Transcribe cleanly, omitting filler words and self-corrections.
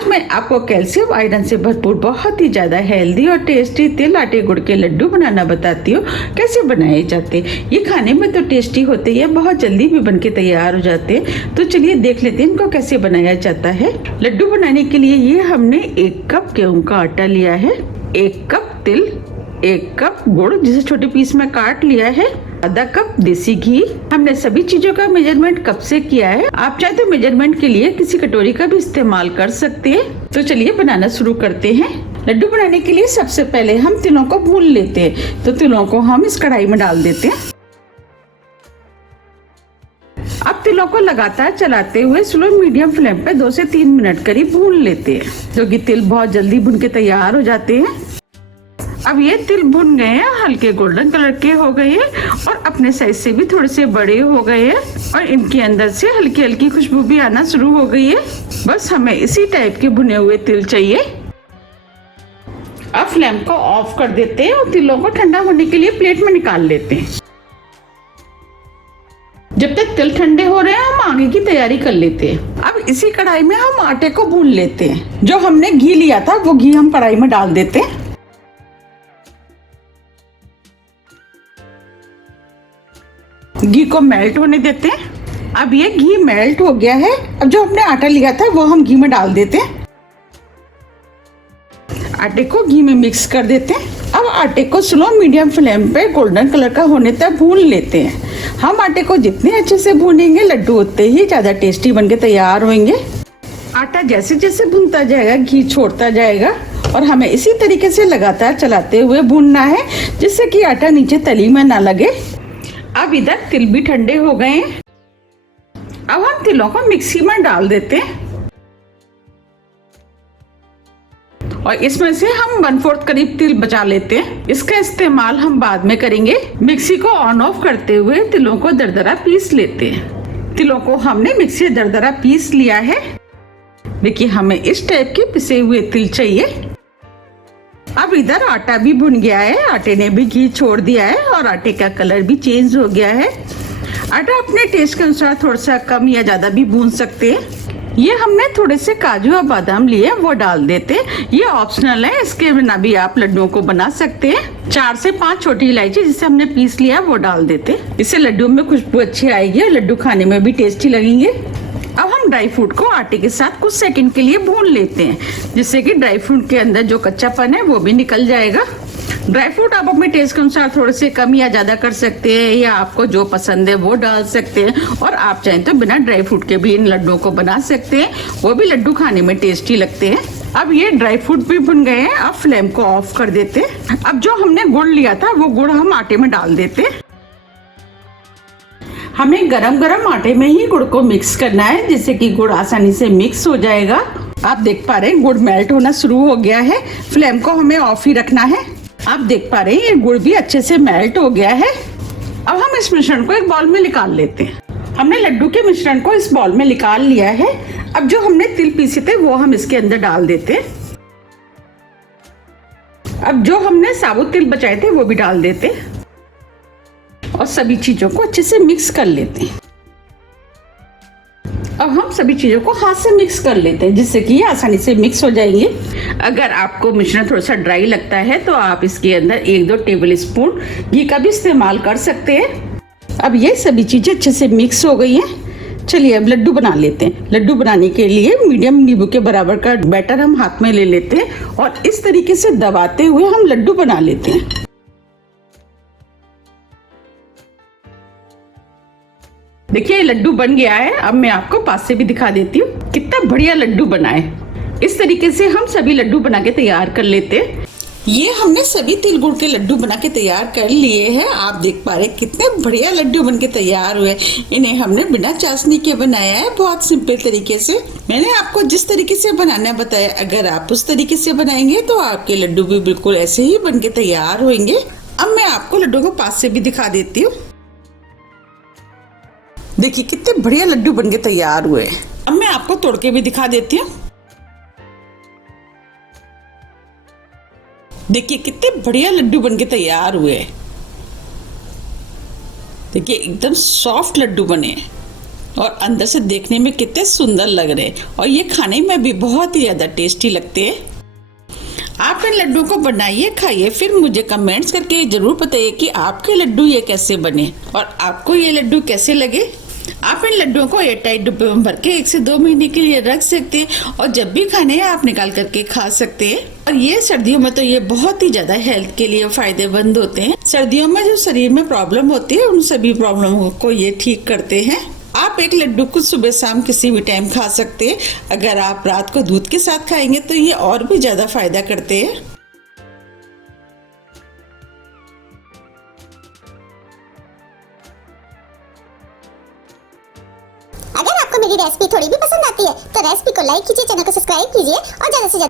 आज मैं आपको कैल्शियम आयरन से भरपूर बहुत ही ज़्यादा हेल्दी और टेस्टी तिल आटे गुड़ के लड्डू बनाना बताती हूँ कैसे बनाए जाते हैं। ये खाने में तो टेस्टी होते हैं, बहुत जल्दी भी बनके तैयार हो जाते हैं। तो चलिए देख लेते हैं इनको कैसे बनाया जाता है। लड्डू बनाने के लिए ये हमने 1 कप गेहूं का आटा लिया है, 1 कप तिल, 1 कप गुड़ जिसे छोटे पीस में काट लिया है, आधा कप देसी घी। हमने सभी चीजों का मेजरमेंट कप से किया है। आप चाहे तो मेजरमेंट के लिए किसी कटोरी का भी इस्तेमाल कर सकते हैं। तो चलिए बनाना शुरू करते हैं। लड्डू बनाने के लिए सबसे पहले हम तिलों को भून लेते हैं। तो तिलों को हम इस कढ़ाई में डाल देते हैं। अब तिलों को लगातार चलाते हुए स्लो मीडियम फ्लेम पे 2 से 3 मिनट करीब भून लेते हैं, क्योंकि तिल बहुत जल्दी भुन के तैयार हो जाते हैं। अब ये तिल भुन गए हैं, हल्के गोल्डन कलर के हो गए हैं और अपने साइज से भी थोड़े से बड़े हो गए हैं और इनके अंदर से हल्की हल्की खुशबू भी आना शुरू हो गई है। बस हमें इसी टाइप के भुने हुए तिल चाहिए। अब फ्लेम को ऑफ कर देते हैं और तिलों को ठंडा होने के लिए प्लेट में निकाल लेते हैं। जब तक तिल ठंडे हो रहे हैं हम आगे की तैयारी कर लेते हैं। अब इसी कढ़ाई में हम आटे को भून लेते हैं। जो हमने घी लिया था वो घी हम कढ़ाई में डाल देते हैं। घी को मेल्ट होने देते हैं। अब ये घी मेल्ट हो गया है। अब जो हमने आटा लिया था वो हम घी में डाल देते हैं। आटे को घी में मिक्स कर देते हैं। अब आटे को स्लो मीडियम फ्लेम पे गोल्डन कलर का होने तक भून लेते हैं। हम आटे को जितने अच्छे से भूनेंगे लड्डू उतने ही ज्यादा टेस्टी बनके तैयार होंगे। आटा जैसे जैसे भूनता जाएगा घी छोड़ता जाएगा और हमें इसी तरीके से लगातार चलाते हुए भूनना है, जिससे कि आटा नीचे तली में ना लगे। अब इधर तिल भी ठंडे हो गए हैं। अब हम तिलों को मिक्सी में डाल देते हैं और इसमें से हम 1/4 करीब तिल बचा लेते हैं। इसका इस्तेमाल हम बाद में करेंगे। मिक्सी को ऑन ऑफ करते हुए तिलों को दरदरा पीस लेते हैं। तिलों को हमने मिक्सी से दरदरा पीस लिया है। देखिए हमें इस टाइप के पिसे हुए तिल चाहिए। अब इधर आटा भी भुन गया है, आटे ने भी घी छोड़ दिया है और आटे का कलर भी चेंज हो गया है। आटा अपने टेस्ट के अनुसार थोड़ा सा कम या ज्यादा भी भून सकते हैं। ये हमने थोड़े से काजू और बादाम लिए वो डाल देते हैं। ये ऑप्शनल है, इसके बिना भी आप लड्डुओं को बना सकते हैं। 4 से 5 छोटी इलायची जिसे हमने पीस लिया वो डाल देते हैं। इससे लड्डू में खुशबू अच्छी आएगी और लड्डू खाने में भी टेस्टी लगेंगे। अब हम ड्राई फ्रूट को आटे के साथ कुछ सेकंड के लिए भून लेते हैं, जिससे कि ड्राई फ्रूट के अंदर जो कच्चापन है वो भी निकल जाएगा। ड्राई फ्रूट आप अपने टेस्ट के अनुसार थोड़े से कम या ज्यादा कर सकते हैं, या आपको जो पसंद है वो डाल सकते हैं। और आप चाहें तो बिना ड्राई फ्रूट के भी इन लड्डुओं को बना सकते हैं, वो भी लड्डू खाने में टेस्टी लगते हैं। अब ये ड्राई फ्रूट भी भुन गए हैं। अब फ्लेम को ऑफ कर देते हैं। अब जो हमने गुड़ लिया था वो गुड़ हम आटे में डाल देते हैं। हमें गरम गरम आटे में ही गुड़ को मिक्स करना है, जिससे कि गुड़ आसानी से मिक्स हो जाएगा। आप देख पा रहे हैं गुड़ मेल्ट होना शुरू हो गया है। फ्लेम को हमें ऑफ ही रखना है। आप देख पा रहे हैं ये गुड़ भी अच्छे से मेल्ट हो गया है। अब हम इस मिश्रण को एक बाउल में निकाल लेते हैं। हमने लड्डू के मिश्रण को इस बाउल में निकाल लिया है। अब जो हमने तिल पीसे थे वो हम इसके अंदर डाल देते हैं। अब जो हमने साबुत तिल बचाए थे वो भी डाल देते हैं और सभी चीजों को अच्छे से मिक्स कर लेते हैं। अब हम सभी चीजों को हाथ से मिक्स कर लेते हैं, जिससे कि ये आसानी से मिक्स हो जाएंगे। अगर आपको मिश्रण थोड़ा सा ड्राई लगता है तो आप इसके अंदर 1-2 टेबल स्पून घी का भी इस्तेमाल कर सकते हैं। अब ये सभी चीजें अच्छे से मिक्स हो गई हैं। चलिए अब लड्डू बना लेते हैं। लड्डू बनाने के लिए मीडियम नींबू के बराबर का बैटर हम हाथ में ले लेते हैं और इस तरीके से दबाते हुए हम लड्डू बना लेते हैं। देखिए लड्डू बन गया है। अब मैं आपको पास से भी दिखा देती हूँ कितना बढ़िया लड्डू बना है। इस तरीके से हम सभी लड्डू बना के तैयार कर लेते हैं। ये हमने सभी तिल गुड़ के लड्डू बना के तैयार कर लिए हैं। आप देख पा रहे हैं कितने बढ़िया लड्डू बन के तैयार हुए। इन्हें हमने बिना चाशनी के बनाया है, बहुत सिंपल तरीके से। मैंने आपको जिस तरीके से बनाना बताया, अगर आप उस तरीके से बनाएंगे तो आपके लड्डू भी बिल्कुल ऐसे ही बन के तैयार होंगे। अब मैं आपको लड्डू को पास से भी दिखा देती हूँ। देखिए कितने बढ़िया लड्डू बनके तैयार हुए। अब मैं आपको तोड़ के भी दिखा देती हूँ। देखिए कितने बढ़िया लड्डू बनके तैयार हुए। देखिए एकदम सॉफ्ट लड्डू बने। और अंदर से देखने में कितने सुंदर लग रहे हैं और ये खाने में भी बहुत ही ज्यादा टेस्टी लगते हैं। आप इन लड्डू को बनाइए, खाइए, फिर मुझे कमेंट्स करके जरूर बताइए कि आपके लड्डू ये कैसे बने और आपको ये लड्डू कैसे लगे। आप इन लड्डुओं को एयरटाइट डिब्बे में भर के 1 से 2 महीने के लिए रख सकते हैं और जब भी खाने हैं आप निकाल करके खा सकते हैं। और ये सर्दियों में तो ये बहुत ही ज्यादा हेल्थ के लिए फायदेमंद होते हैं। सर्दियों में जो शरीर में प्रॉब्लम होती है उन सभी प्रॉब्लमों को ये ठीक करते हैं। आप एक लड्डू को सुबह शाम किसी भी टाइम खा सकते हैं। अगर आप रात को दूध के साथ खाएंगे तो ये और भी ज्यादा फायदा करते हैं। अगर आपको मेरी रेसिपी थोड़ी भी पसंद आती है तो रेसिपी को लाइक कीजिए, चैनल को सब्सक्राइब कीजिए और ज्यादा से ज्यादा